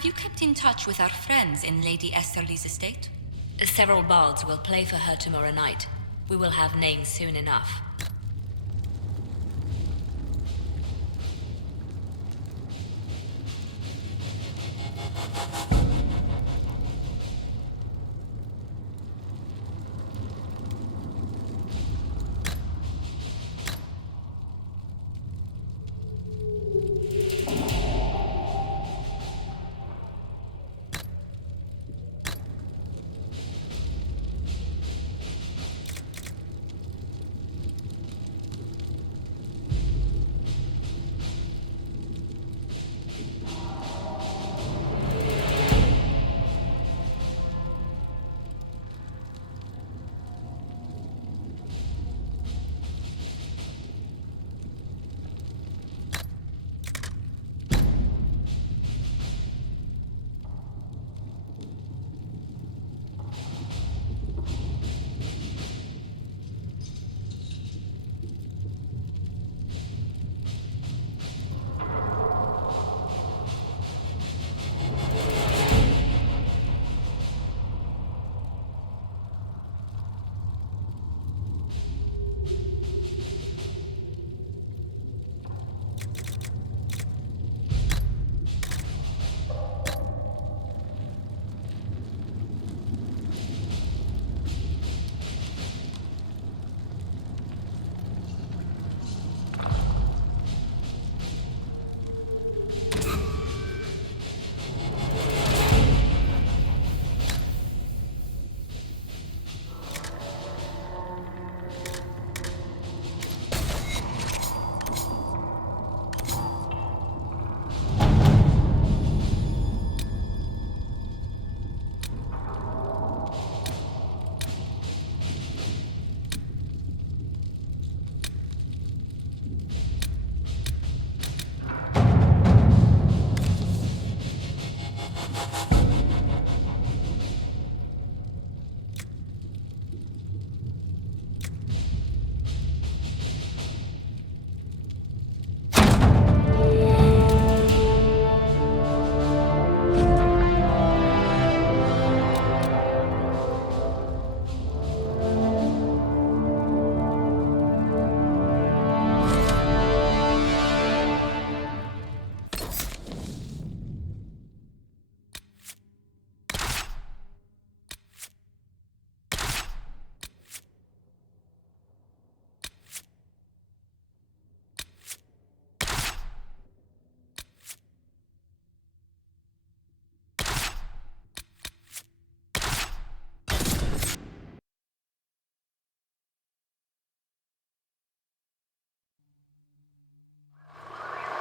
Have you kept in touch with our friends in Lady Esterly's estate? Several bards will play for her tomorrow night. We will have names soon enough.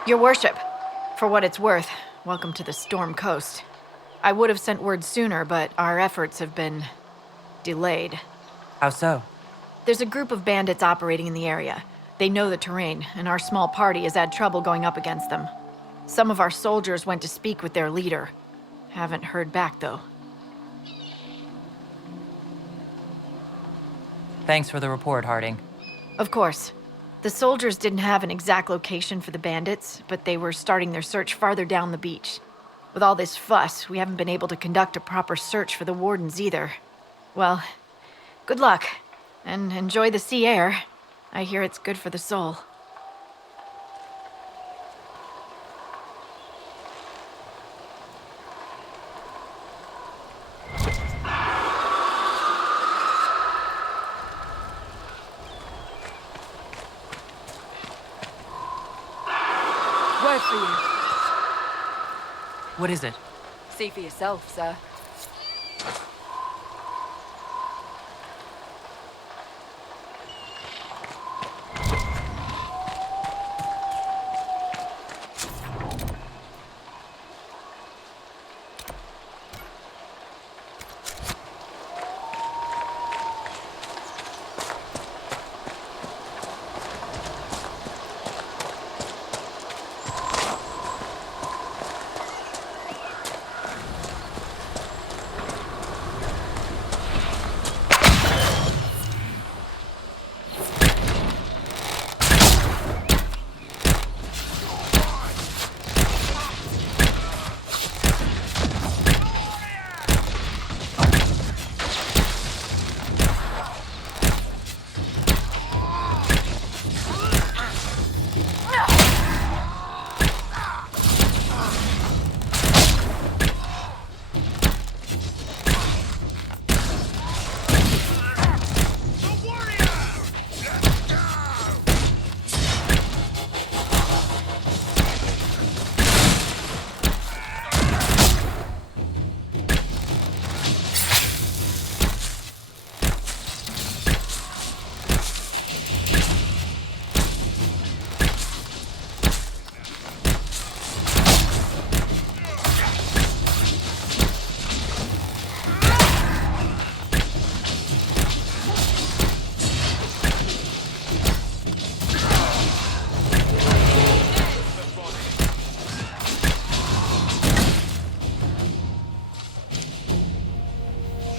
Your worship, for what it's worth, welcome to the Storm Coast. I would have sent word sooner, but our efforts have been delayed. How so? There's a group of bandits operating in the area. They know the terrain, and our small party has had trouble going up against them. Some of our soldiers went to speak with their leader. Haven't heard back, though. Thanks for the report, Harding. Of course. The soldiers didn't have an exact location for the bandits, but they were starting their search farther down the beach. With all this fuss, we haven't been able to conduct a proper search for the wardens either. Well, good luck, and enjoy the sea air. I hear it's good for the soul. Word for you. What is it? See for yourself, sir.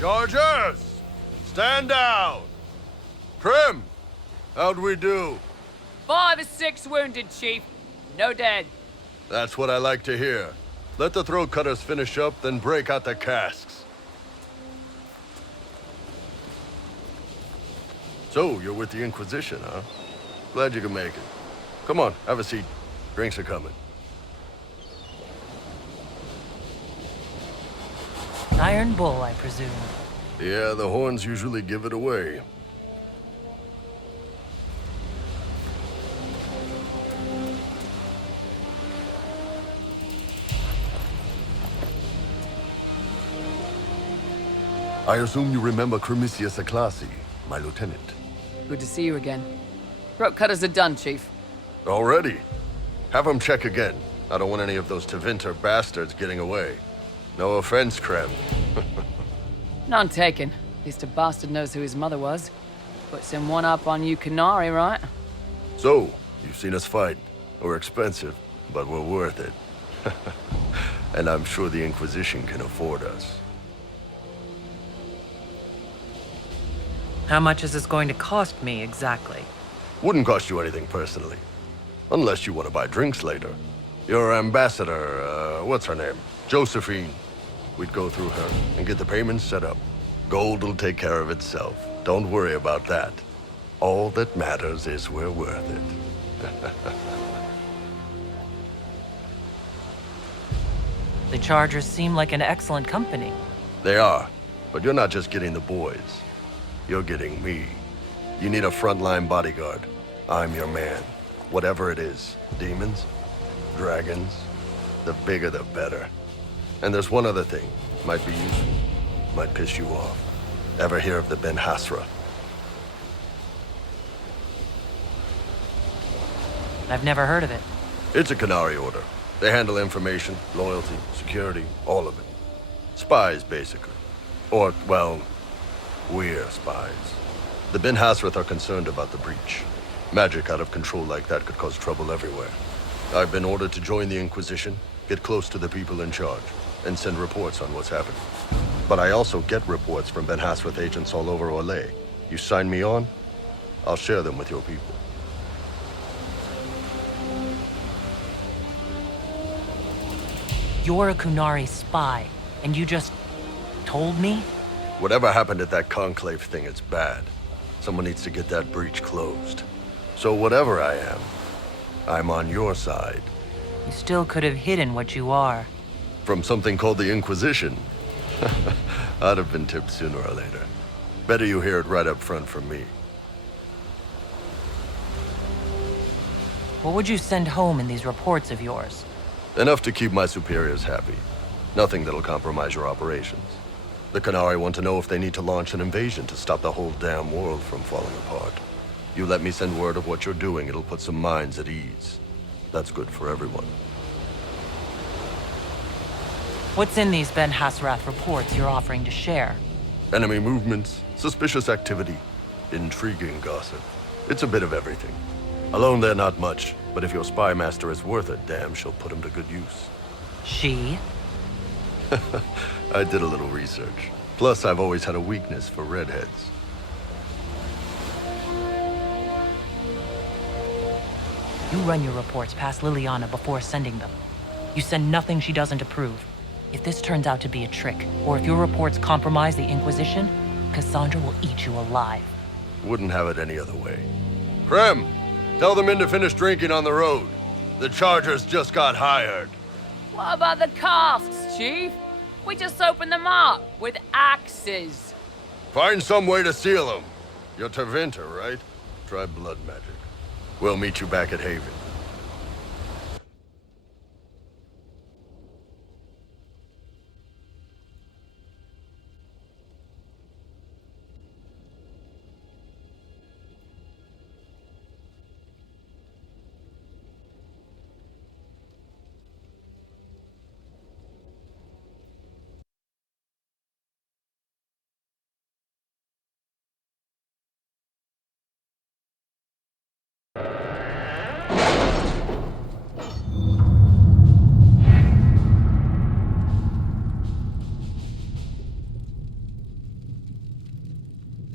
Chargers! Stand down! Prim! How'd we do? 5 or 6 wounded, Chief. No dead. That's what I like to hear. Let the throat cutters finish up, then break out the casks. So, you're with the Inquisition, huh? Glad you could make it. Come on, have a seat. Drinks are coming. Iron Bull, I presume. Yeah, the horns usually give it away. I assume you remember Cremisius Aclassi, my lieutenant. Good to see you again. Throat cutters are done, Chief. Already? Have him check again. I don't want any of those Tevinter bastards getting away. No offense, Krem. None taken. At least a bastard knows who his mother was. Puts him one up on you Canary, right? So, you've seen us fight. We're expensive, but we're worth it. And I'm sure the Inquisition can afford us. How much is this going to cost me exactly? Wouldn't cost you anything personally. Unless you want to buy drinks later. Your ambassador, what's her name? Josephine. We'd go through her and get the payments set up. Gold will take care of itself. Don't worry about that. All that matters is we're worth it. The Chargers seem like an excellent company. They are, but you're not just getting the boys. You're getting me. You need a frontline bodyguard. I'm your man. Whatever it is. Demons? Dragons? The bigger the better. And there's one other thing. Might be useful. Might piss you off. Ever hear of the Ben Hasra? I've never heard of it. It's a Canary order. They handle information, loyalty, security, all of it. Spies, basically. Or, well, we're spies. The Ben Hasrath are concerned about the breach. Magic out of control like that could cause trouble everywhere. I've been ordered to join the Inquisition, get close to the people in charge, and send reports on what's happening. But I also get reports from Ben Hasrath agents all over Orlais. You sign me on, I'll share them with your people. You're a Kunari spy, and you just told me? Whatever happened at that conclave thing, it's bad. Someone needs to get that breach closed. So whatever I am, I'm on your side. You still could have hidden what you are. From something called the Inquisition. I'd have been tipped sooner or later. Better you hear it right up front from me. What would you send home in these reports of yours? Enough to keep my superiors happy. Nothing that'll compromise your operations. The Canary want to know if they need to launch an invasion to stop the whole damn world from falling apart. You let me send word of what you're doing, it'll put some minds at ease. That's good for everyone. What's in these Ben Hasrath reports you're offering to share? Enemy movements, suspicious activity, intriguing gossip. It's a bit of everything. Alone they're not much, but if your spy master is worth a damn, she'll put him to good use. She? I did a little research. Plus, I've always had a weakness for redheads. You run your reports past Liliana before sending them. You send nothing she doesn't approve. If this turns out to be a trick, or if your reports compromise the Inquisition, Cassandra will eat you alive. Wouldn't have it any other way. Krem, tell the men to finish drinking on the road. The Chargers just got hired. What about the casks, Chief? We just opened them up with axes. Find some way to seal them. You're Tevinter, right? Try blood magic. We'll meet you back at Haven.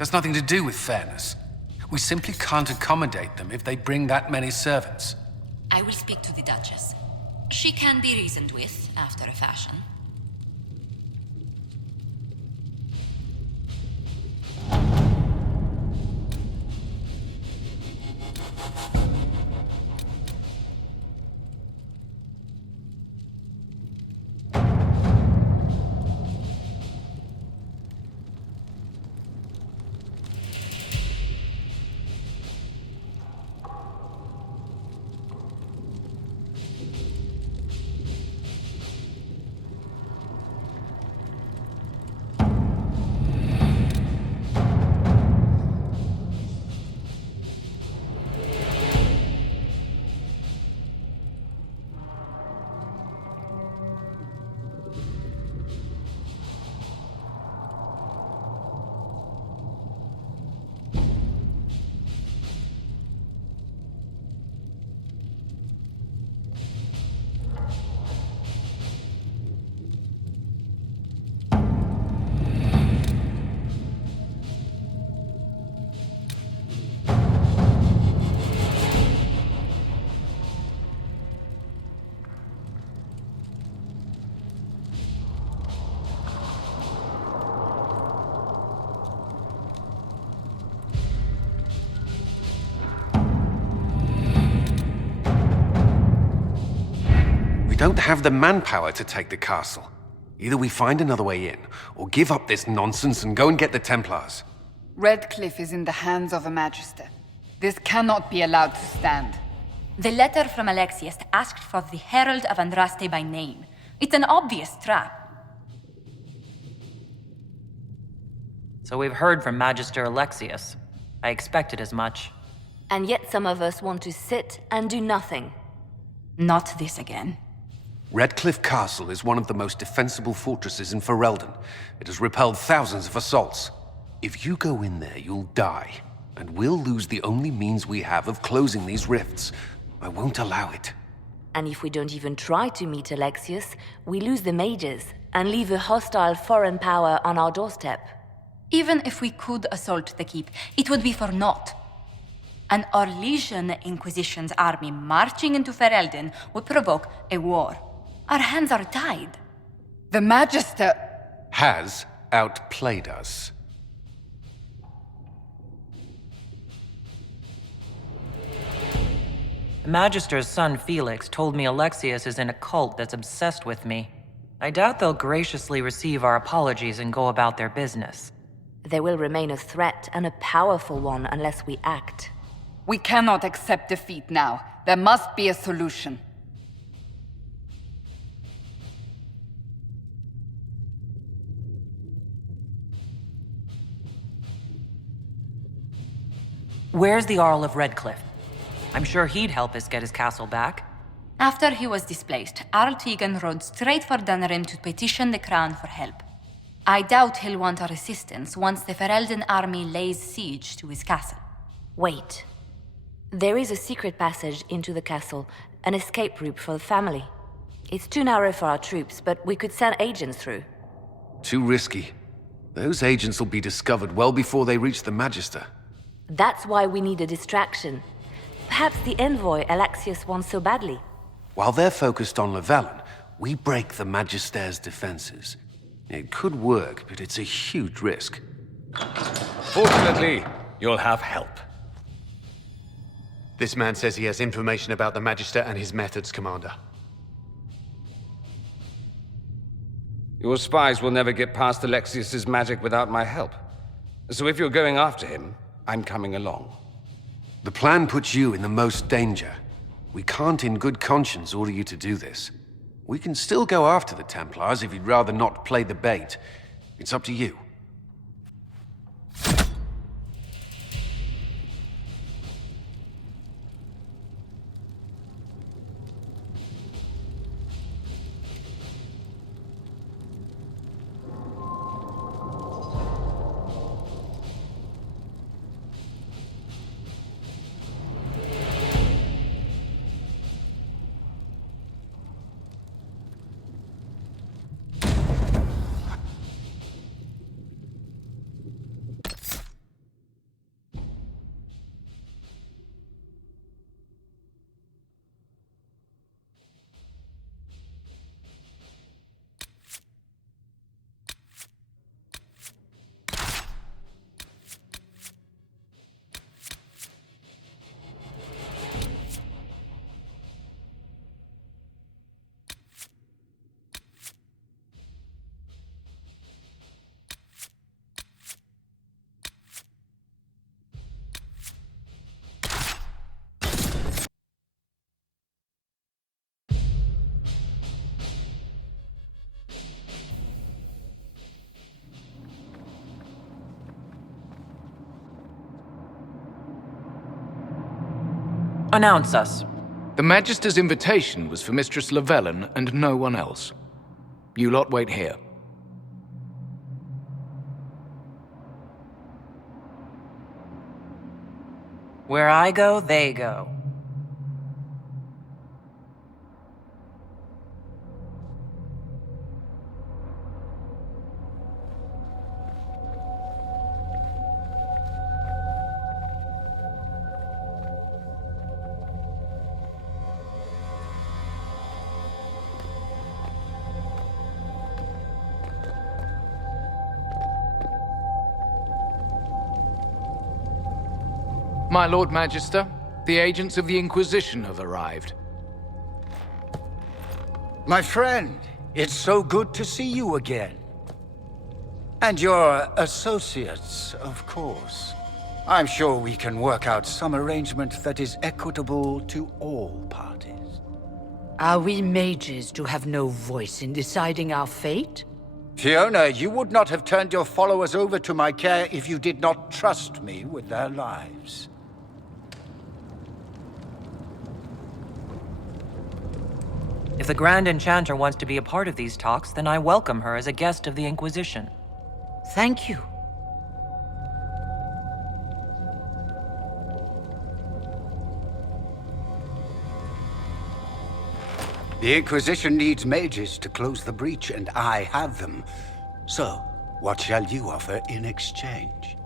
That's nothing to do with fairness. We simply can't accommodate them if they bring that many servants. I will speak to the Duchess. She can be reasoned with, after a fashion. We don't have the manpower to take the castle. Either we find another way in, or give up this nonsense and go and get the Templars. Redcliffe is in the hands of a Magister. This cannot be allowed to stand. The letter from Alexius asked for the Herald of Andraste by name. It's an obvious trap. So we've heard from Magister Alexius. I expected as much. And yet some of us want to sit and do nothing. Not this again. Redcliffe Castle is one of the most defensible fortresses in Ferelden. It has repelled thousands of assaults. If you go in there, you'll die. And we'll lose the only means we have of closing these rifts. I won't allow it. And if we don't even try to meet Alexius, we lose the mages and leave a hostile foreign power on our doorstep. Even if we could assault the keep, it would be for naught. An Orlesian Inquisition's army marching into Ferelden would provoke a war. Our hands are tied. The Magister... Has outplayed us. The Magister's son Felix told me Alexius is in a cult that's obsessed with me. I doubt they'll graciously receive our apologies and go about their business. They will remain a threat, and a powerful one, unless we act. We cannot accept defeat now. There must be a solution. Where's the Jarl of Redcliffe? I'm sure he'd help us get his castle back. After he was displaced, Arl Tegan rode straight for Dunrim to petition the Crown for help. I doubt he'll want our assistance once the Ferelden army lays siege to his castle. Wait. There is a secret passage into the castle, an escape route for the family. It's too narrow for our troops, but we could send agents through. Too risky. Those agents will be discovered well before they reach the Magister. That's why we need a distraction. Perhaps the envoy Alexius wants so badly. While they're focused on Llewellyn, we break the Magister's defenses. It could work, but it's a huge risk. Fortunately, you'll have help. This man says he has information about the Magister and his methods, Commander. Your spies will never get past Alexius's magic without my help. So if you're going after him, I'm coming along. The plan puts you in the most danger. We can't in good conscience order you to do this. We can still go after the Templars if you'd rather not play the bait. It's up to you. Announce us. The Magister's invitation was for Mistress Llewellyn and no one else. You lot wait here. Where I go, they go. My Lord Magister, the agents of the Inquisition have arrived. My friend, it's so good to see you again. And your associates, of course. I'm sure we can work out some arrangement that is equitable to all parties. Are we mages to have no voice in deciding our fate? Fiona, you would not have turned your followers over to my care if you did not trust me with their lives. If the Grand Enchanter wants to be a part of these talks, then I welcome her as a guest of the Inquisition. Thank you. The Inquisition needs mages to close the breach, and I have them. So, what shall you offer in exchange?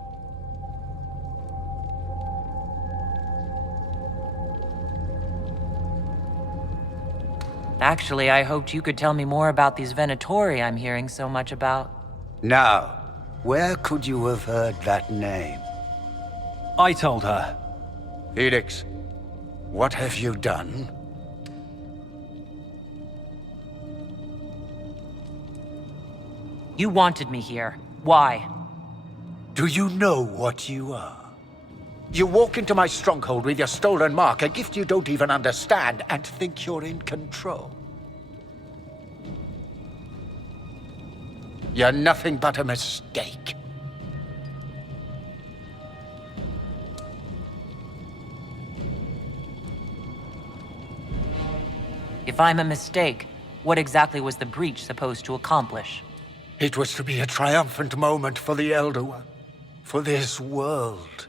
Actually, I hoped you could tell me more about these Venatori I'm hearing so much about. Now, where could you have heard that name? I told her. Felix, what have you done? You wanted me here. Why? Do you know what you are? You walk into my stronghold with your stolen mark, a gift you don't even understand, and think you're in control. You're nothing but a mistake. If I'm a mistake, what exactly was the breach supposed to accomplish? It was to be a triumphant moment for the Elder One, for this world.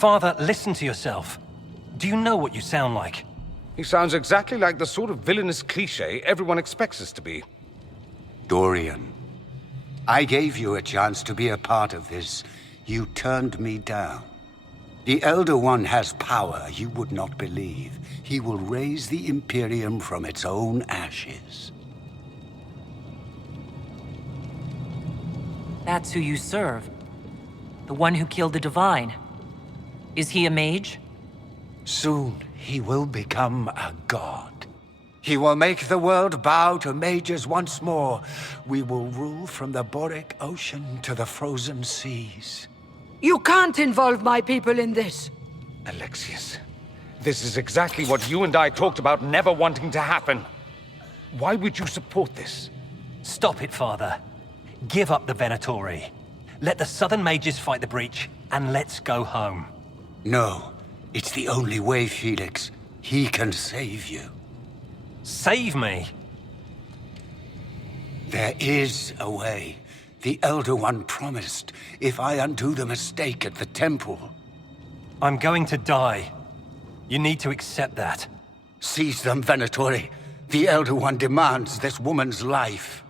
Father, listen to yourself. Do you know what you sound like? He sounds exactly like the sort of villainous cliché everyone expects us to be. Dorian, I gave you a chance to be a part of this. You turned me down. The Elder One has power you would not believe. He will raise the Imperium from its own ashes. That's who you serve. The one who killed the Divine. Is he a mage? Soon, he will become a god. He will make the world bow to mages once more. We will rule from the Boric Ocean to the frozen seas. You can't involve my people in this. Alexius, this is exactly what you and I talked about never wanting to happen. Why would you support this? Stop it, Father. Give up the Venatori. Let the Southern Mages fight the breach, and let's go home. No, it's the only way, Felix. He can save you. Save me? There is a way. The Elder One promised, if I undo the mistake at the temple. I'm going to die. You need to accept that. Seize them, Venatori. The Elder One demands this woman's life.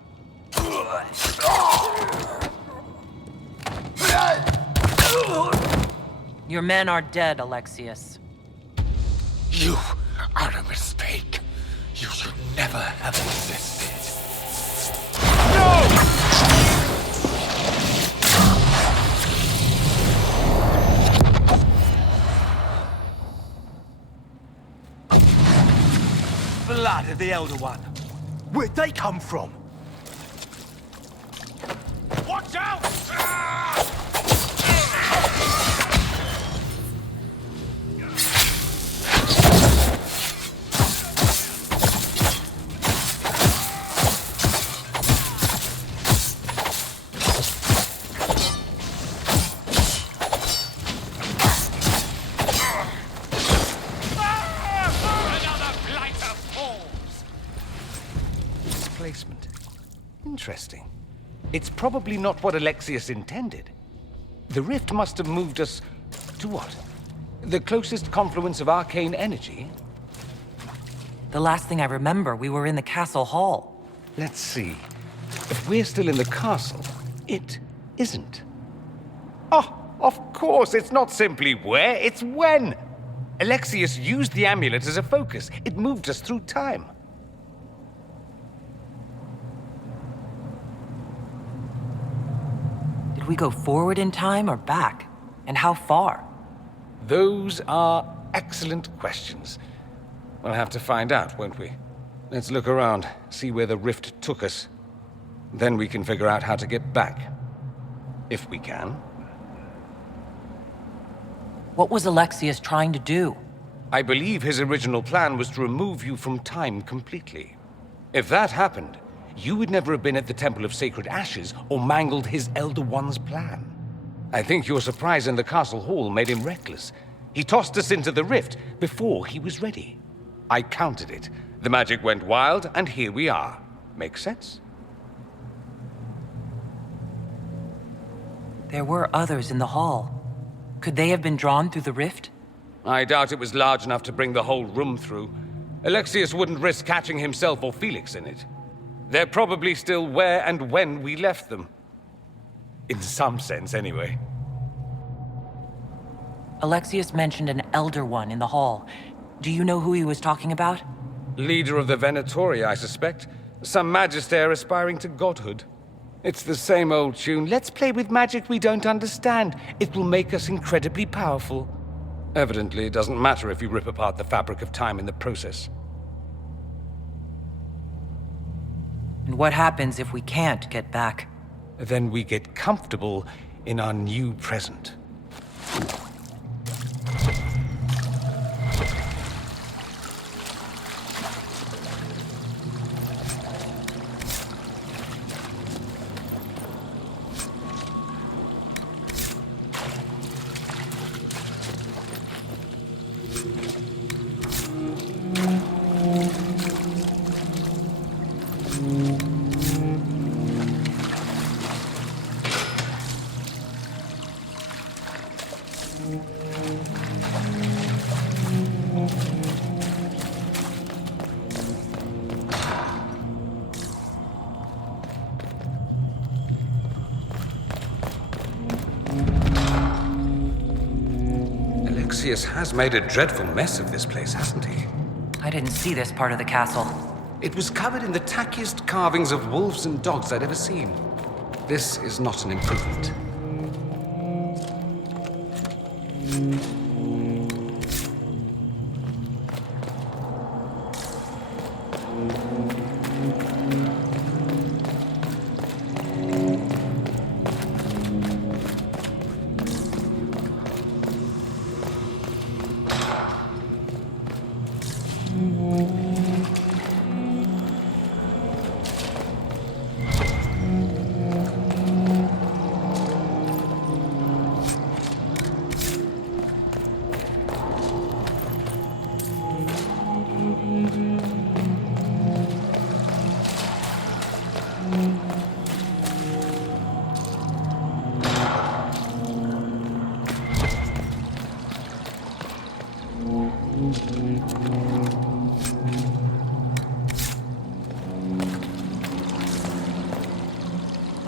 Your men are dead, Alexius. You are a mistake. You should never have existed. No! Blood of the Elder One. Where'd they come from? Watch out! Interesting. It's probably not what Alexius intended. The rift must have moved us to what? The closest confluence of arcane energy? The last thing I remember, we were in the castle hall. Let's see. If we're still in the castle, it isn't. Oh, of course, it's not simply where, it's when! Alexius used the amulet as a focus. It moved us through time. Did we go forward in time or back? And how far? Those are excellent questions. We'll have to find out, won't we? Let's look around, see where the rift took us. Then we can figure out how to get back. If we can. What was Alexius trying to do? I believe his original plan was to remove you from time completely. If that happened, you would never have been at the Temple of Sacred Ashes or mangled his Elder One's plan. I think your surprise in the castle hall made him reckless. He tossed us into the rift before he was ready. I counted it. The magic went wild, and here we are. Make sense? There were others in the hall. Could they have been drawn through the rift? I doubt it was large enough to bring the whole room through. Alexius wouldn't risk catching himself or Felix in it. They're probably still where and when we left them. In some sense, anyway. Alexius mentioned an Elder One in the hall. Do you know who he was talking about? Leader of the Venatori, I suspect. Some magister aspiring to godhood. It's the same old tune. Let's play with magic we don't understand. It will make us incredibly powerful. Evidently, it doesn't matter if you rip apart the fabric of time in the process. And what happens if we can't get back? Then we get comfortable in our new present. Alexius has made a dreadful mess of this place, hasn't he? I didn't see this part of the castle. It was covered in the tackiest carvings of wolves and dogs I'd ever seen. This is not an improvement.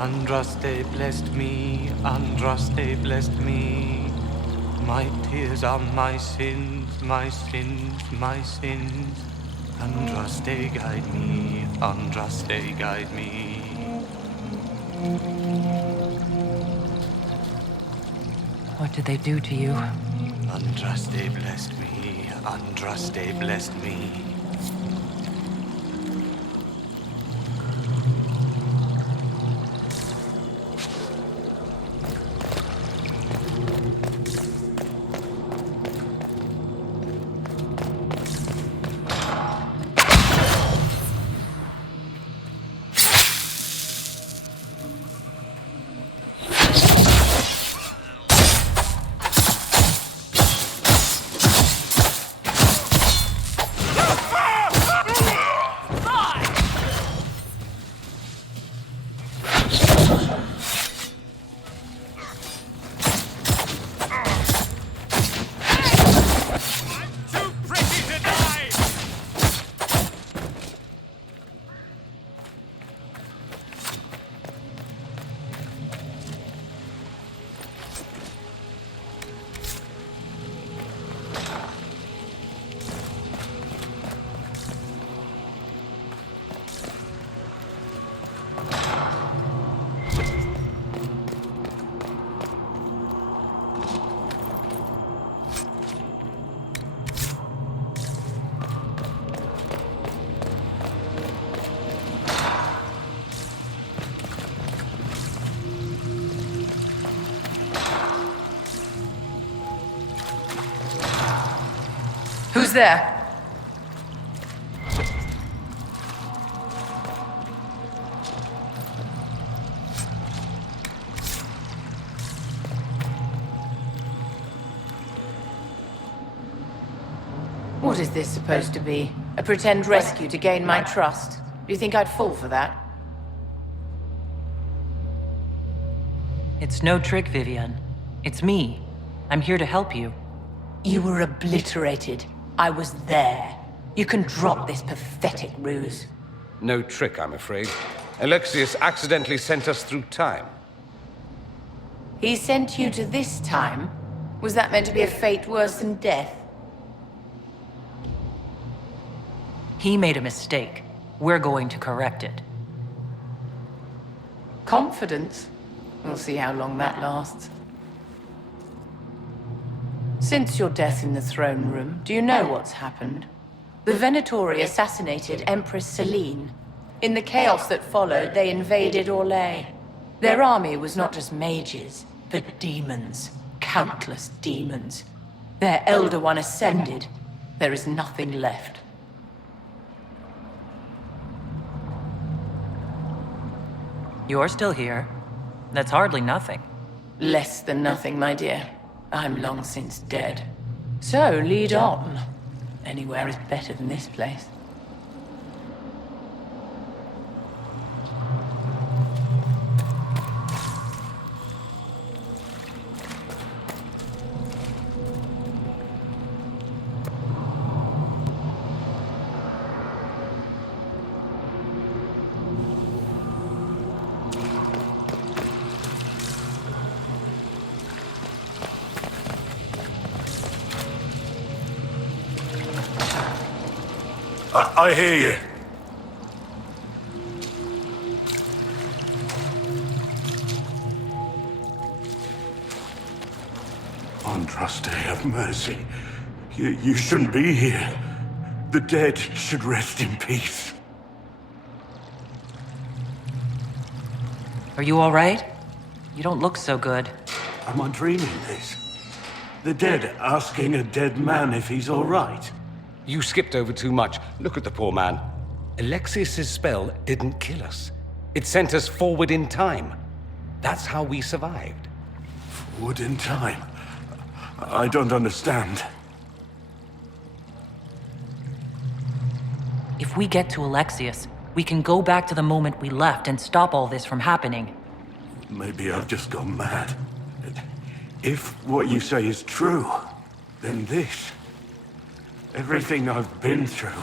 Andraste blessed me, Andraste blessed me. My tears are my sins, my sins, my sins. Andraste guide me, Andraste guide me. What did they do to you? Andraste blessed me, Andraste blessed me. Who's there? What is this supposed to be? A pretend rescue to gain my trust? Do you think I'd fall for that? It's no trick, Vivian. It's me. I'm here to help you. You were obliterated. I was there. You can drop this pathetic ruse. No trick, I'm afraid. Alexius accidentally sent us through time. He sent you to this time? Was that meant to be a fate worse than death? He made a mistake. We're going to correct it. Confidence? We'll see how long that lasts. Since your death in the throne room, do you know what's happened? The Venatori assassinated Empress Selene. In the chaos that followed, they invaded Orlais. Their army was not just mages, but demons. Countless demons. Their Elder One ascended. There is nothing left. You're still here. That's hardly nothing. Less than nothing, my dear. I'm long since dead. So, lead on. Anywhere is better than this place. I hear you. Andraste, have mercy. You shouldn't be here. The dead should rest in peace. Are you all right? You don't look so good. Am I dreaming this? The dead asking a dead man if he's all right. You skipped over too much. Look at the poor man. Alexius's spell didn't kill us. It sent us forward in time. That's how we survived. Forward in time? I don't understand. If we get to Alexius, we can go back to the moment we left and stop all this from happening. Maybe I've just gone mad. If what you say is true, then this... everything I've been through,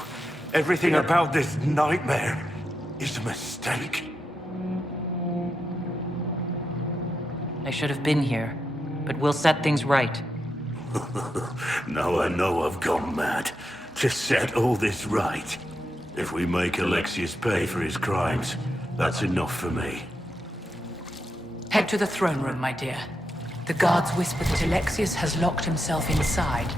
everything about this nightmare, is a mistake. I should have been here, but we'll set things right. Now I know I've gone mad. To set all this right. If we make Alexius pay for his crimes, that's enough for me. Head to the throne room, my dear. The guards whisper that Alexius has locked himself inside.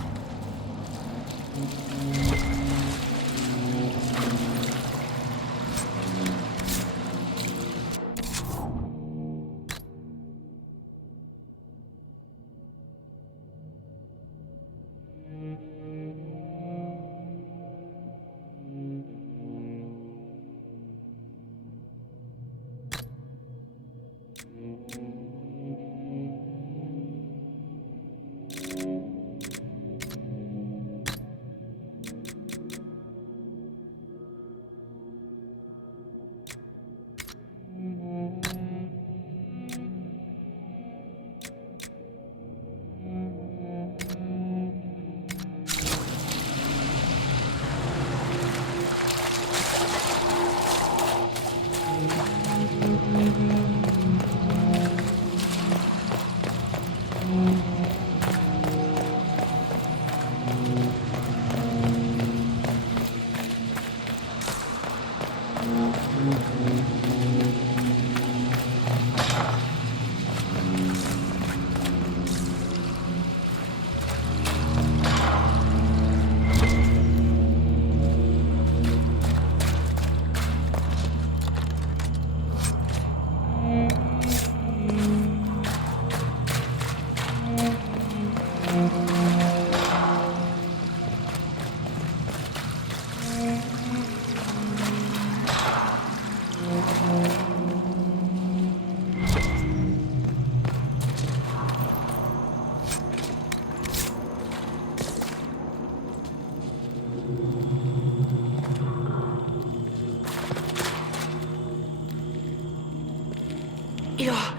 You're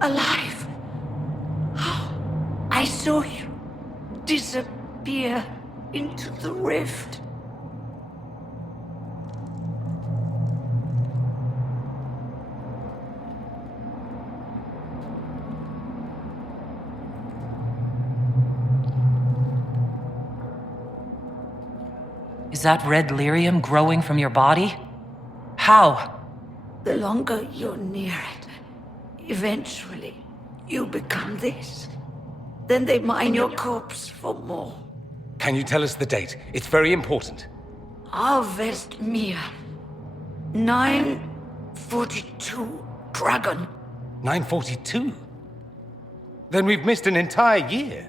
alive. I saw you disappear into the rift. Is that red lyrium growing from your body? How? The longer you're near it, eventually you become this. Then they mine your corpse for more. Can you tell us the date? It's very important. Harvest Mia. 942 Dragon. 942? Then we've missed an entire year.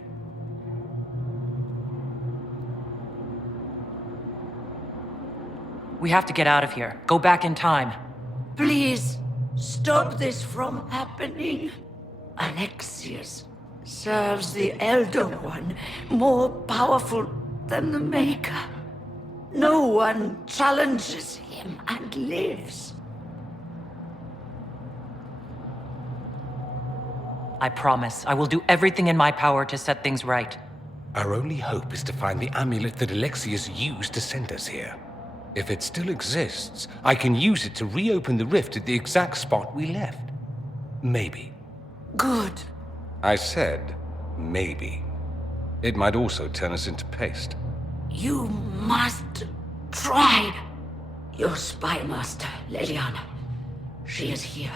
We have to get out of here. Go back in time. Please, stop this from happening. Alexius serves the Elder One, more powerful than the Maker. No one challenges him and lives. I promise. I will do everything in my power to set things right. Our only hope is to find the amulet that Alexius used to send us here. If it still exists, I can use it to reopen the rift at the exact spot we left. Maybe. Good. I said, maybe. It might also turn us into paste. You must try. Your spy master, Leliana. She is here.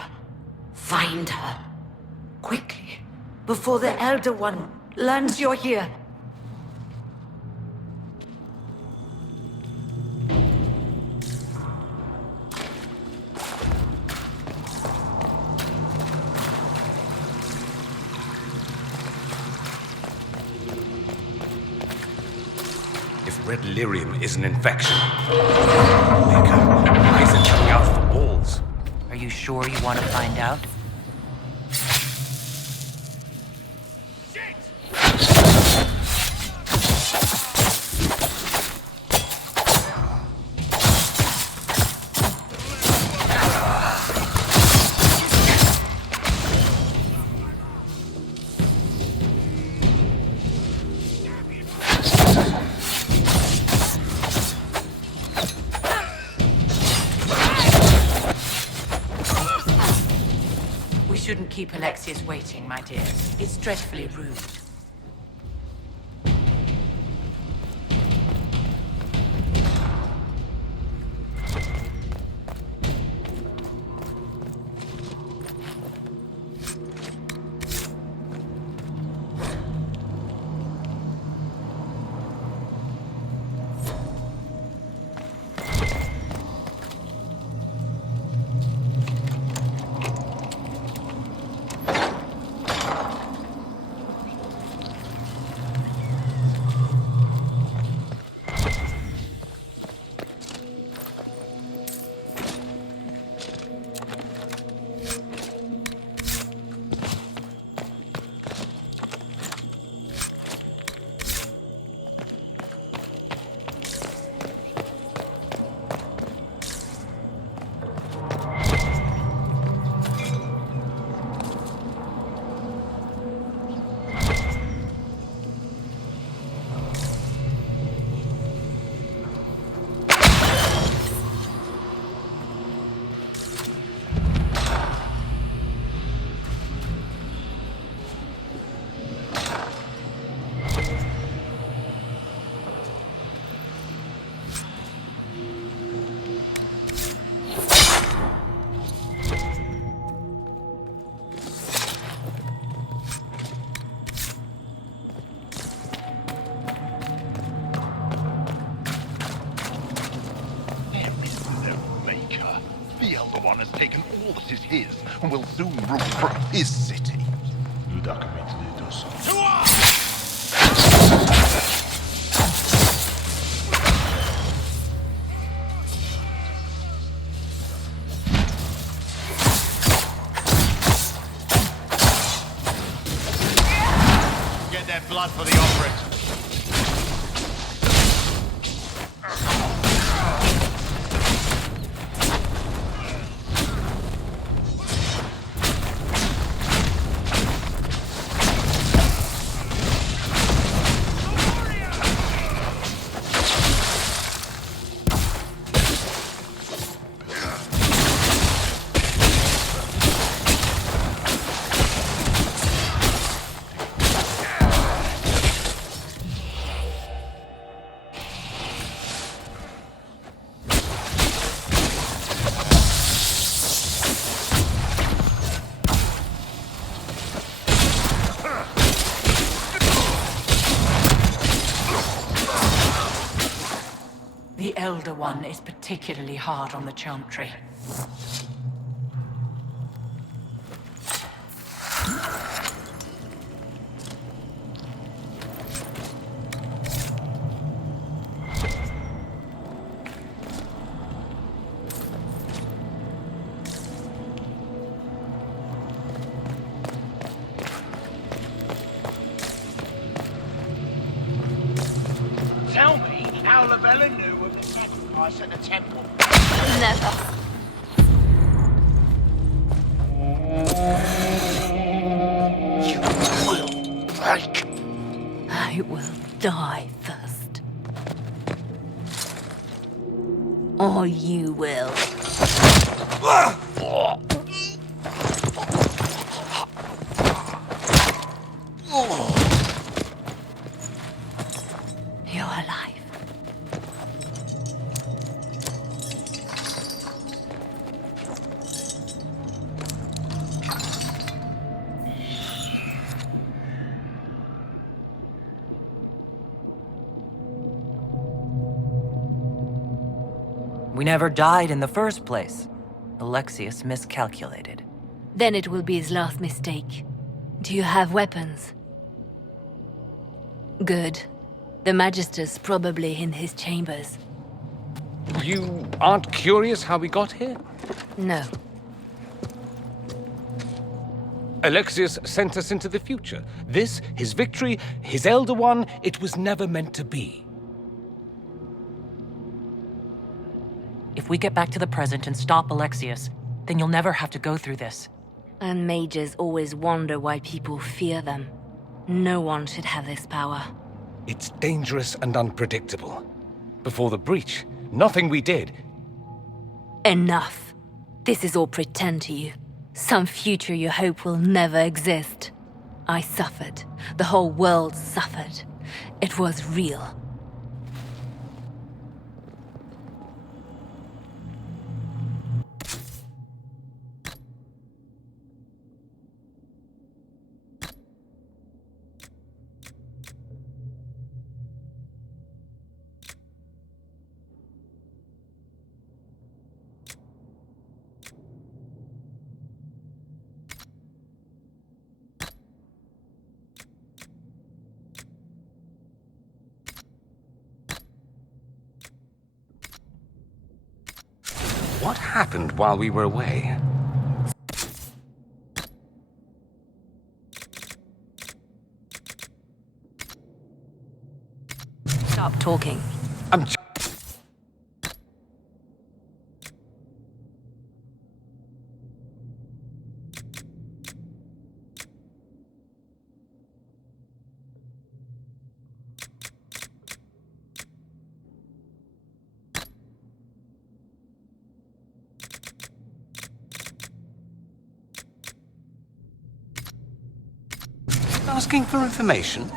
Find her. Quickly. Before the Elder One learns you're here. Red lyrium is an infection. Maker, why is it coming out of the walls? Are you sure you want to find out? Shouldn't keep Alexius waiting, my dear. It's dreadfully rude. Taken all that is his, and will soon rule from his city. Get their blood for the operator. Elder One is particularly hard on the Chantry. Tell me how Lavella knew of the sacrifice at the temple. Never. You will break. I will die first. Or you will. You're alive. We never died in the first place. Alexius miscalculated. Then it will be his last mistake. Do you have weapons? Good. The Magister's probably in his chambers. You aren't curious how we got here? No. Alexius sent us into the future. This, his victory, his Elder One, it was never meant to be. If we get back to the present and stop Alexius, then you'll never have to go through this. And mages always wonder why people fear them. No one should have this power. It's dangerous and unpredictable. Before the breach, nothing we did. Enough. This is all pretend to you. Some future you hope will never exist. I suffered. The whole world suffered. It was real. What happened while we were away? Stop talking. I'm asking for information?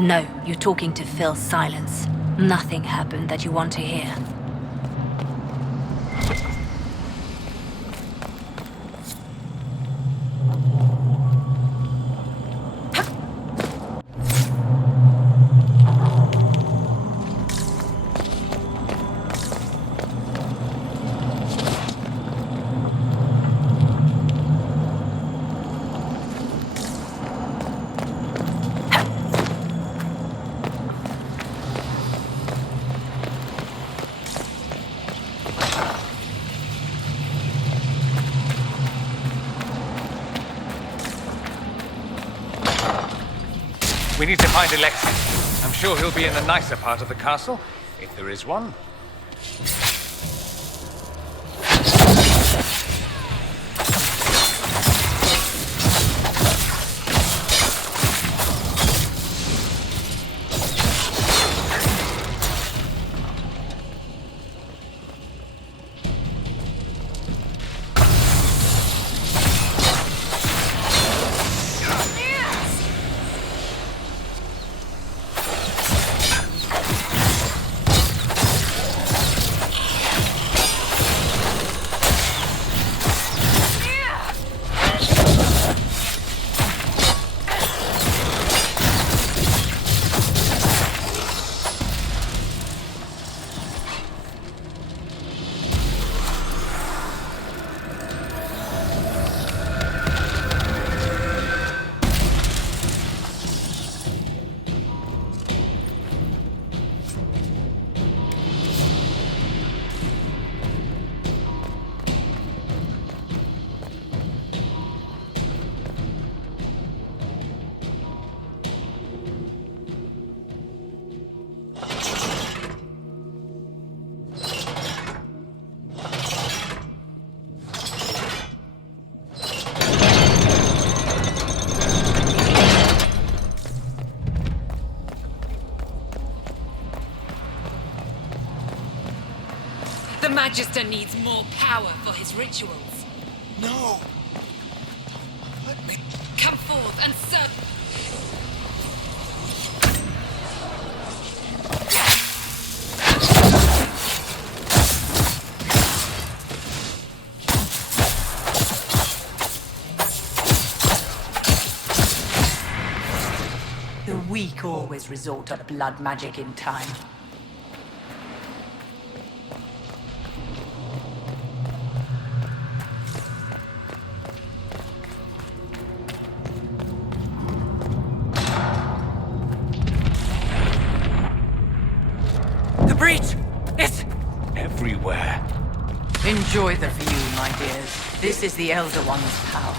No, you're talking to fill silence. Nothing happened that you want to hear. We need to find Alexius. I'm sure he'll be in the nicer part of the castle, if there is one. Magister needs more power for his rituals. No! Let me... Come forth and serve... The weak always resort to blood magic in time. The breach! It's everywhere. Enjoy the view, my dears. This is the Elder One's power.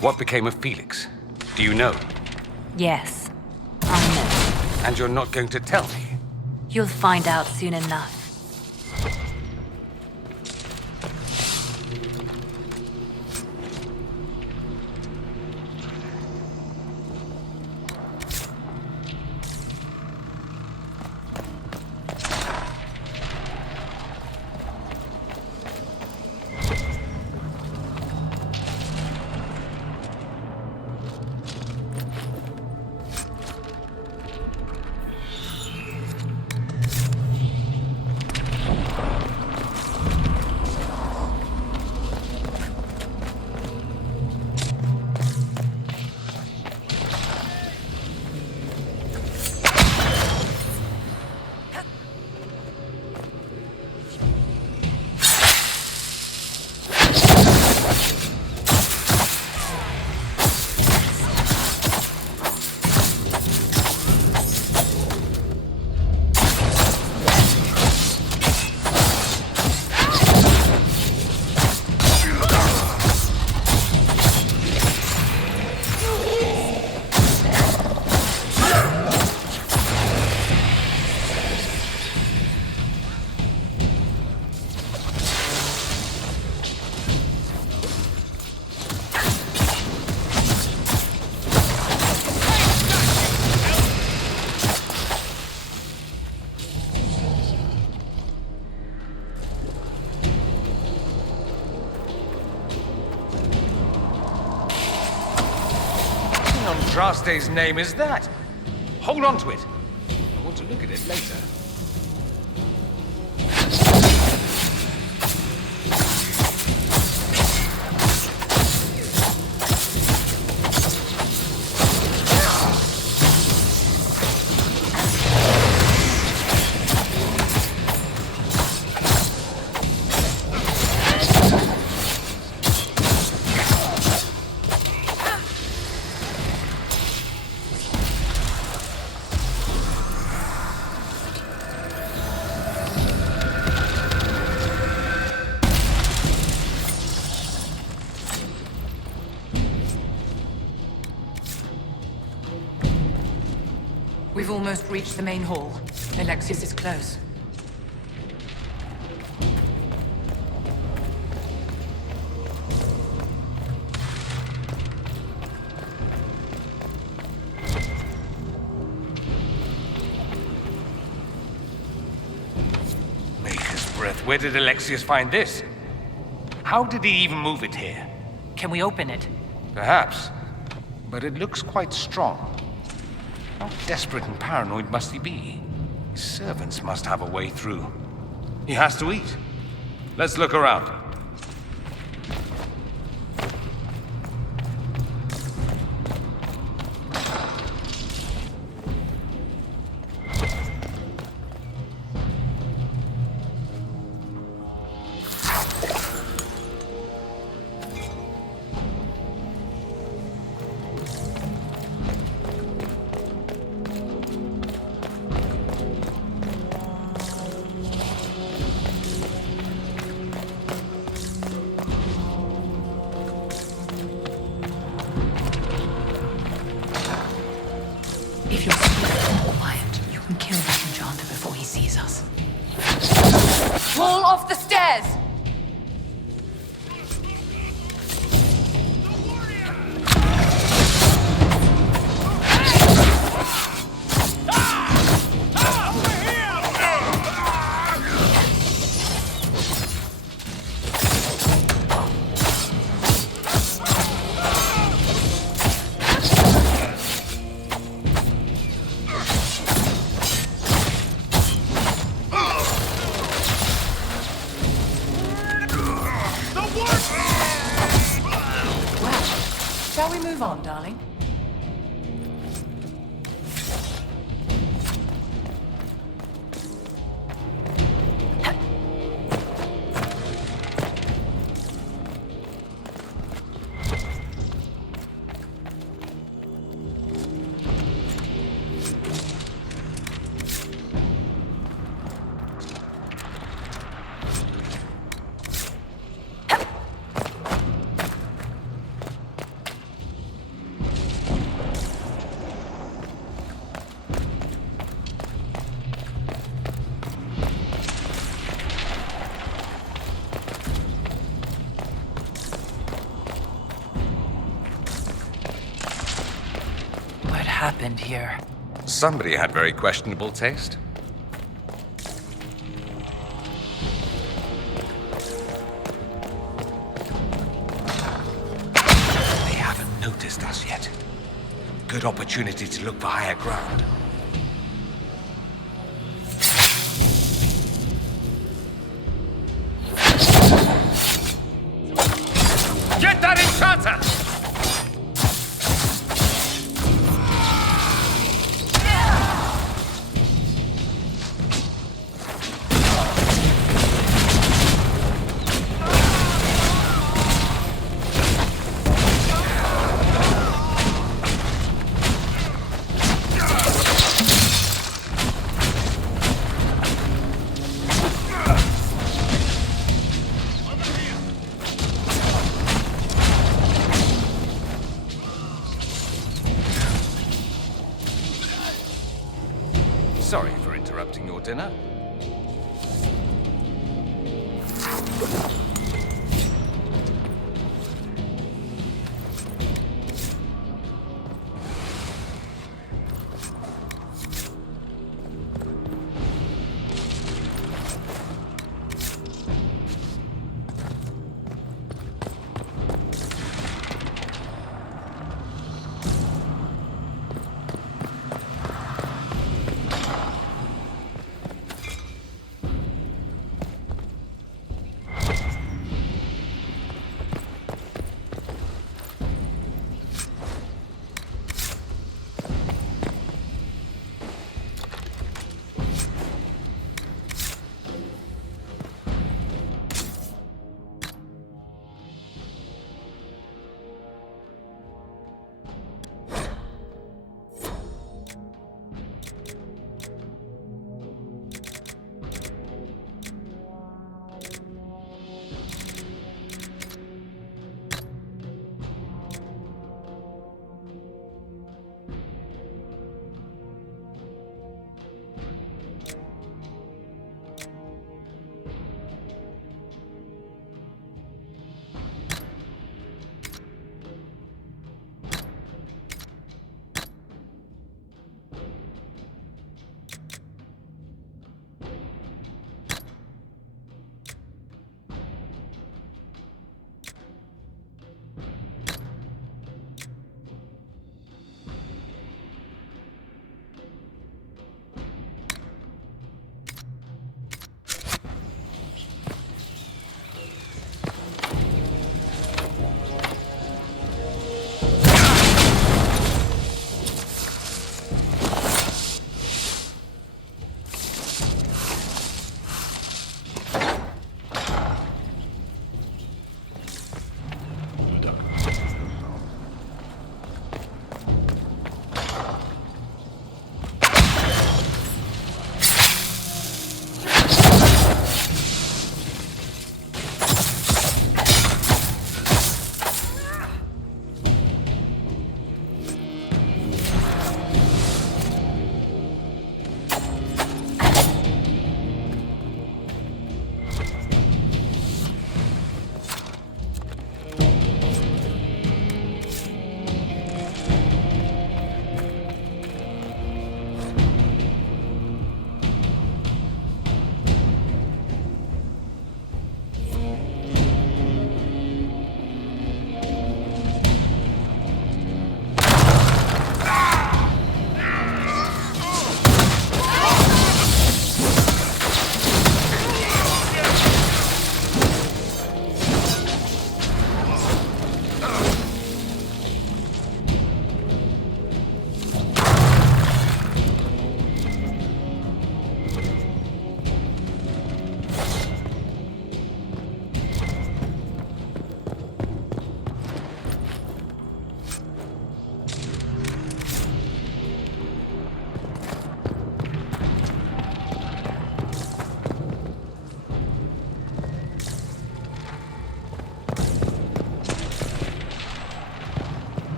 What became of Felix? Do you know? Yes, I know. And you're not going to tell me? You'll find out soon enough. Andraste's name is that? Hold on to it. I want to look at it later. We've almost reached the main hall. Alexius is close. Maker's breath. Where did Alexius find this? How did he even move it here? Can we open it? Perhaps. But it looks quite strong. How desperate and paranoid must he be? His servants must have a way through. He has to eat. Let's look around. If you're swift and quiet, you can kill that enchanter before he sees us. Fall off the stairs! Shall we move on, darling? happened here? Somebody had very questionable taste. They haven't noticed us yet. Good opportunity to look for higher ground. Get that enchanter! Sorry for interrupting your dinner.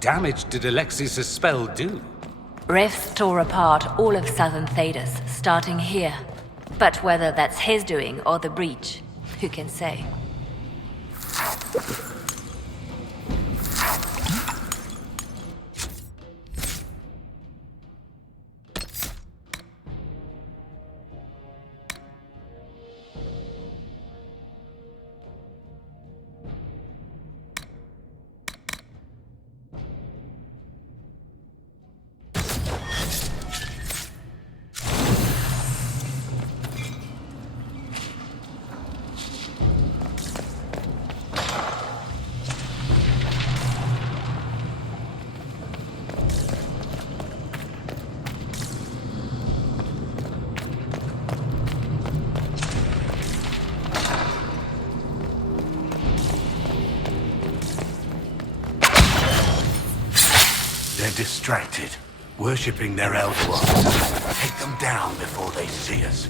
damage did Alexius' spell do? Rifts tore apart all of southern Thedas, starting here. But whether that's his doing or the breach, who can say? They're distracted, worshipping their Elder One. Take them down before they see us.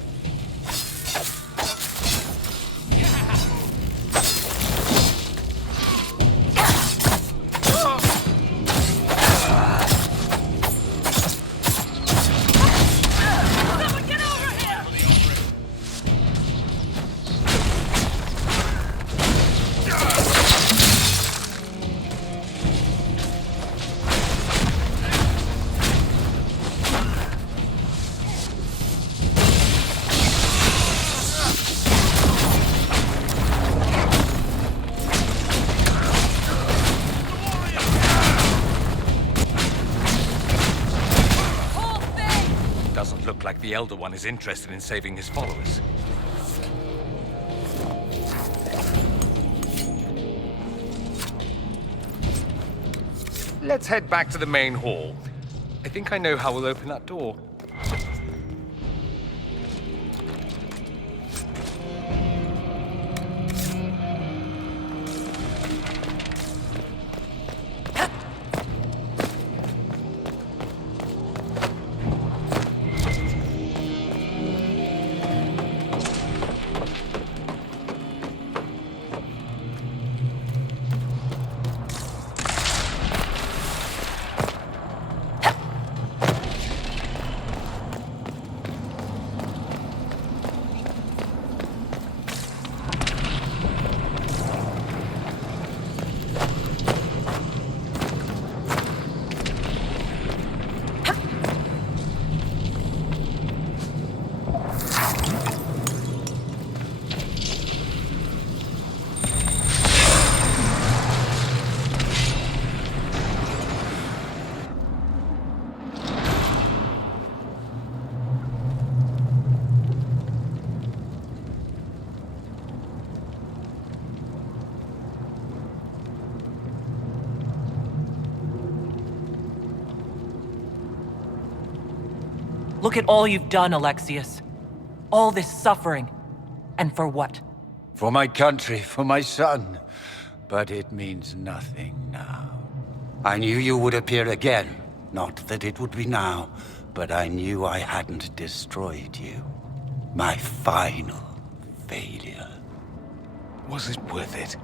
The Elder One is interested in saving his followers. Let's head back to the main hall. I think I know how we'll open that door. Look at all you've done, Alexius. All this suffering. And for what? For my country, for my son. But it means nothing now. I knew you would appear again. Not that it would be now, but I knew I hadn't destroyed you. My final failure. Was it worth it?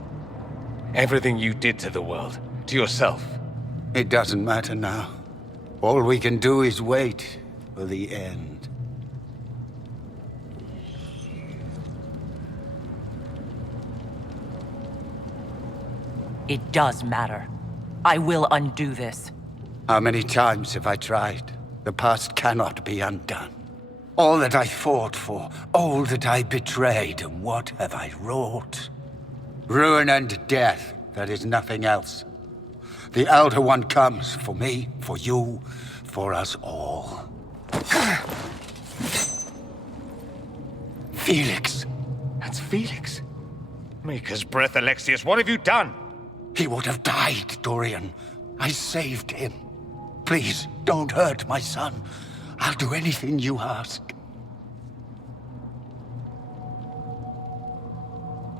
Everything you did to the world, to yourself. It doesn't matter now. All we can do is wait for the end. It does matter. I will undo this. How many times have I tried? The past cannot be undone. All that I fought for, all that I betrayed, and what have I wrought? Ruin and death, there is nothing else. The Elder One comes for me, for you, for us all. Felix. That's Felix. Maker's breath, Alexius, what have you done? He would have died, Dorian. I saved him. Please, don't hurt my son. I'll do anything you ask.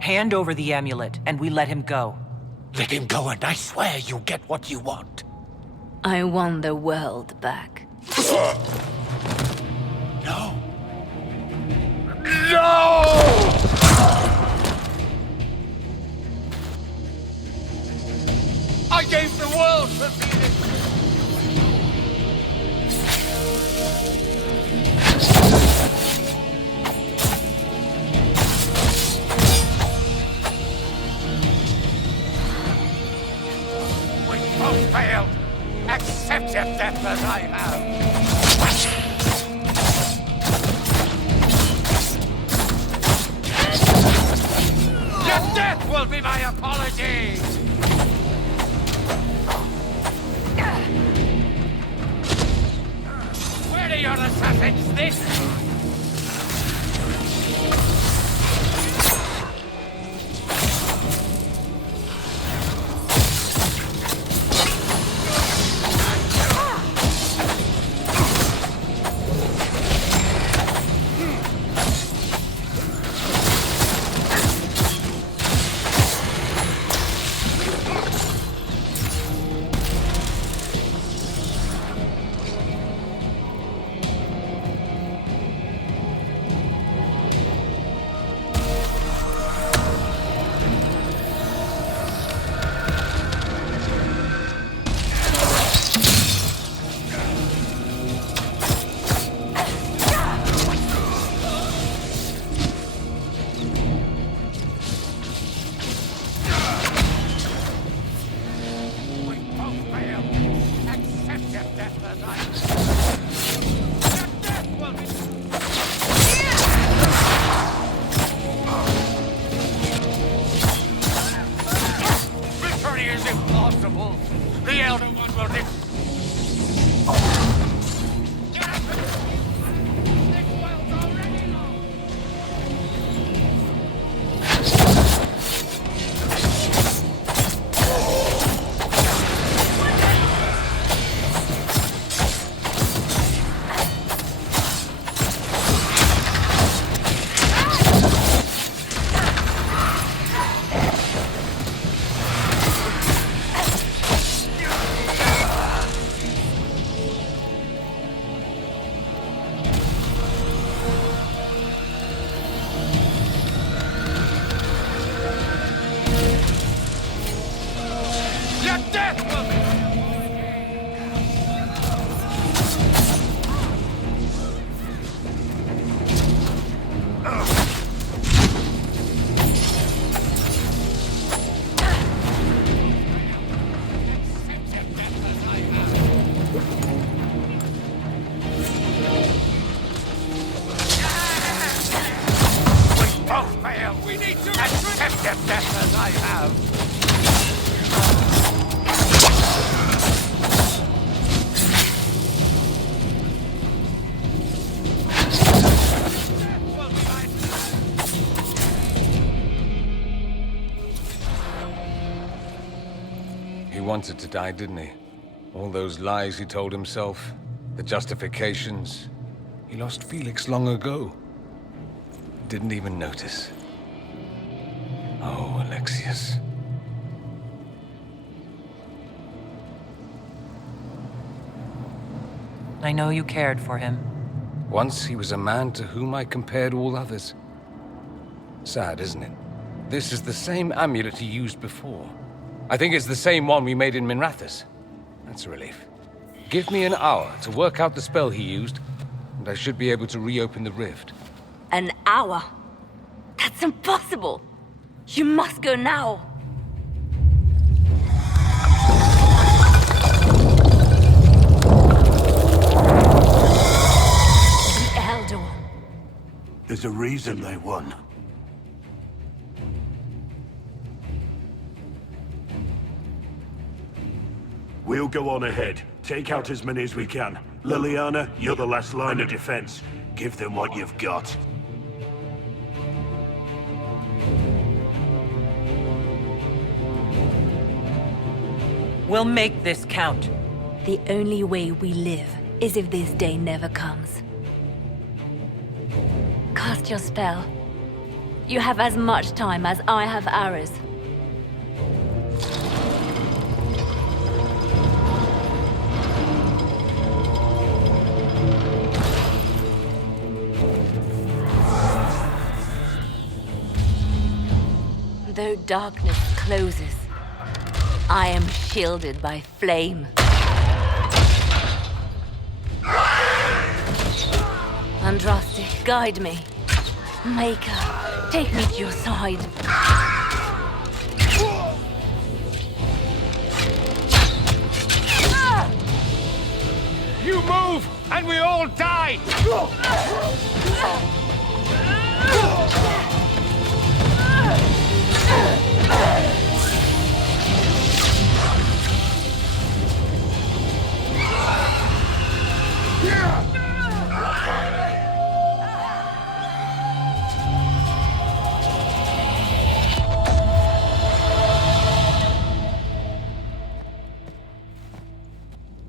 Hand over the amulet, and we let him go. Let him go, and I swear you'll get what you want. I want the world back. No! No! I gave the world for Felix! as I have. Your death will be my apology! Where are your assassins this? He wanted to die, didn't he? All those lies he told himself, the justifications. He lost Felix long ago. Didn't even notice. Oh, Alexius. I know you cared for him. Once he was a man to whom I compared all others. Sad, isn't it? This is the same amulet he used before. I think it's the same one we made in Minrathous. That's a relief. Give me an hour to work out the spell he used, and I should be able to reopen the rift. An hour? That's impossible! You must go now! The Elder One. There's a reason they won. We'll go on ahead. Take out as many as we can. Liliana, you're the last line of defense. Give them what you've got. We'll make this count. The only way we live is if this day never comes. Cast your spell. You have as much time as I have arrows. Though darkness closes, I am shielded by flame. Andraste, guide me. Maker, take me to your side. You move, and we all die!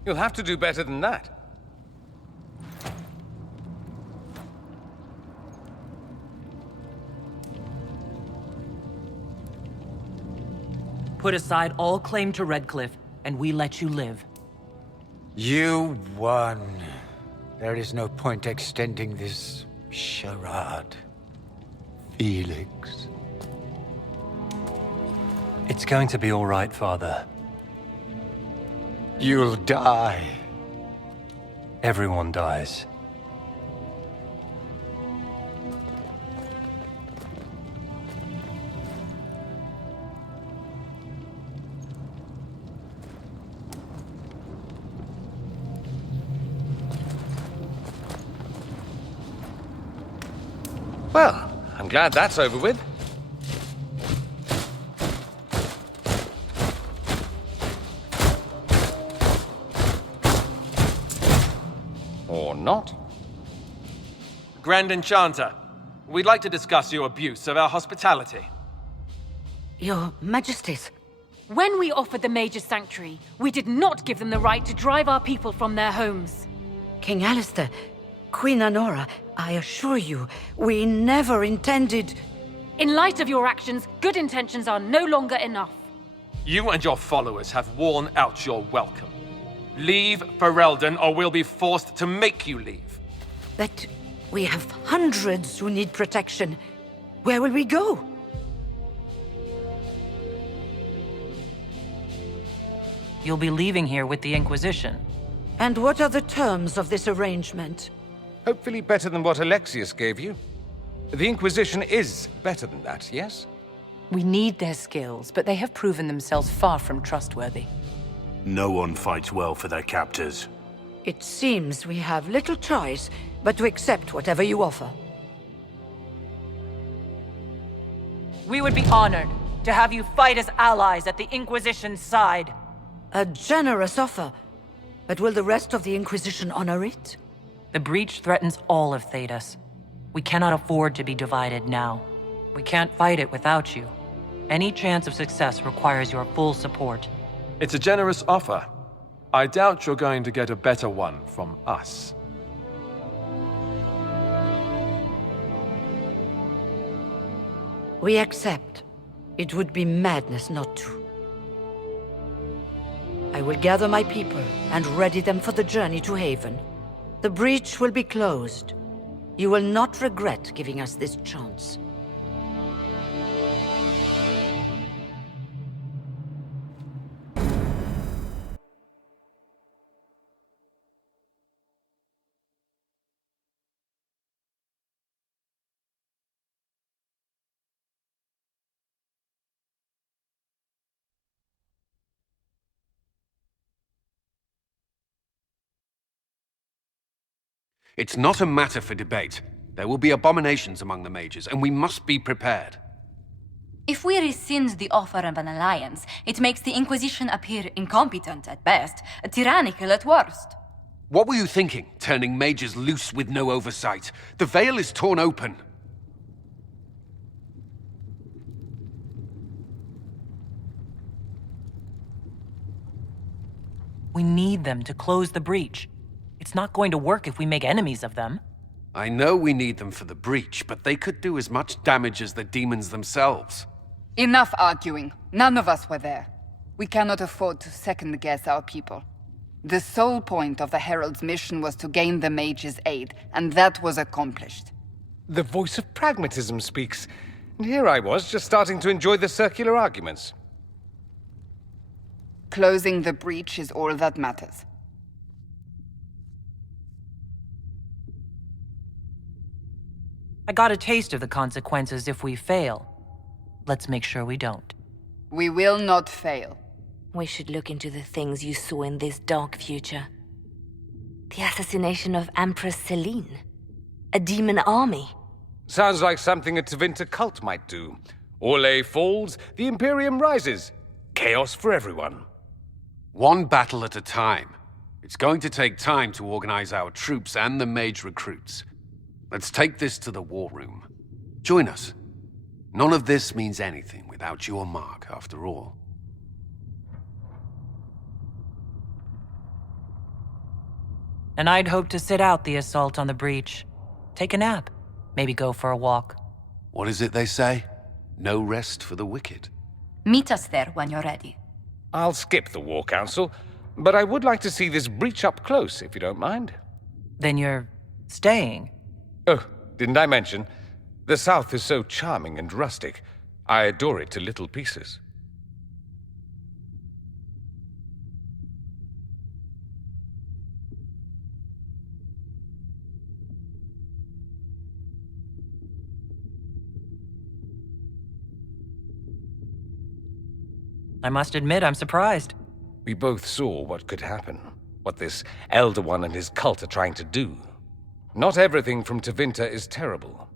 You'll have to do better than that. Put aside all claim to Redcliffe, and we let you live. You won. There is no point extending this charade. Felix. It's going to be all right, Father. You'll die. Everyone dies. Well, I'm glad that's over with. Or not. Grand Enchanter, we'd like to discuss your abuse of our hospitality. Your Majesties. When we offered the Mage's Sanctuary, we did not give them the right to drive our people from their homes. King Alistair, Queen Honora, I assure you, we never intended... In light of your actions, good intentions are no longer enough. You and your followers have worn out your welcome. Leave Ferelden, or we'll be forced to make you leave. But we have hundreds who need protection. Where will we go? You'll be leaving here with the Inquisition. And what are the terms of this arrangement? Hopefully better than what Alexius gave you. The Inquisition is better than that, yes? We need their skills, but they have proven themselves far from trustworthy. No one fights well for their captors. It seems we have little choice but to accept whatever you offer. We would be honored to have you fight as allies at the Inquisition's side. A generous offer. But will the rest of the Inquisition honor it? The breach threatens all of Thedas. We cannot afford to be divided now. We can't fight it without you. Any chance of success requires your full support. It's a generous offer. I doubt you're going to get a better one from us. We accept. It would be madness not to. I will gather my people and ready them for the journey to Haven. The breach will be closed. You will not regret giving us this chance. It's not a matter for debate. There will be abominations among the mages, and we must be prepared. If we rescind the offer of an alliance, it makes the Inquisition appear incompetent at best, tyrannical at worst. What were you thinking, turning mages loose with no oversight? The veil is torn open. We need them to close the breach. It's not going to work if we make enemies of them. I know we need them for the breach, but they could do as much damage as the demons themselves. Enough arguing. None of us were there. We cannot afford to second-guess our people. The sole point of the Herald's mission was to gain the mage's aid, and that was accomplished. The voice of pragmatism speaks. And here I was, just starting to enjoy the circular arguments. Closing the breach is all that matters. I got a taste of the consequences if we fail. Let's make sure we don't. We will not fail. We should look into the things you saw in this dark future. The assassination of Empress Celine. A demon army. Sounds like something a Tevinter cult might do. Orlais falls, the Imperium rises. Chaos for everyone. One battle at a time. It's going to take time to organize our troops and the mage recruits. Let's take this to the war room. Join us. None of this means anything without your mark, after all. And I'd hoped to sit out the assault on the breach. Take a nap. Maybe go for a walk. What is it they say? No rest for the wicked. Meet us there when you're ready. I'll skip the War Council, but I would like to see this breach up close, if you don't mind. Then you're staying? Oh, didn't I mention? The South is so charming and rustic. I adore it to little pieces. I must admit, I'm surprised. We both saw what could happen, what this Elder One and his cult are trying to do. Not everything from Tevinter is terrible.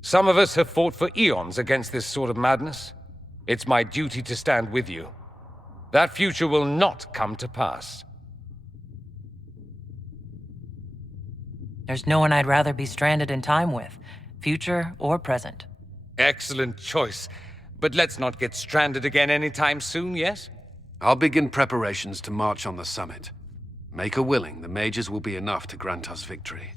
Some of us have fought for eons against this sort of madness. It's my duty to stand with you. That future will not come to pass. There's no one I'd rather be stranded in time with, future or present. Excellent choice. But let's not get stranded again anytime soon, yes? I'll begin preparations to march on the summit. Make a willing, the mages will be enough to grant us victory.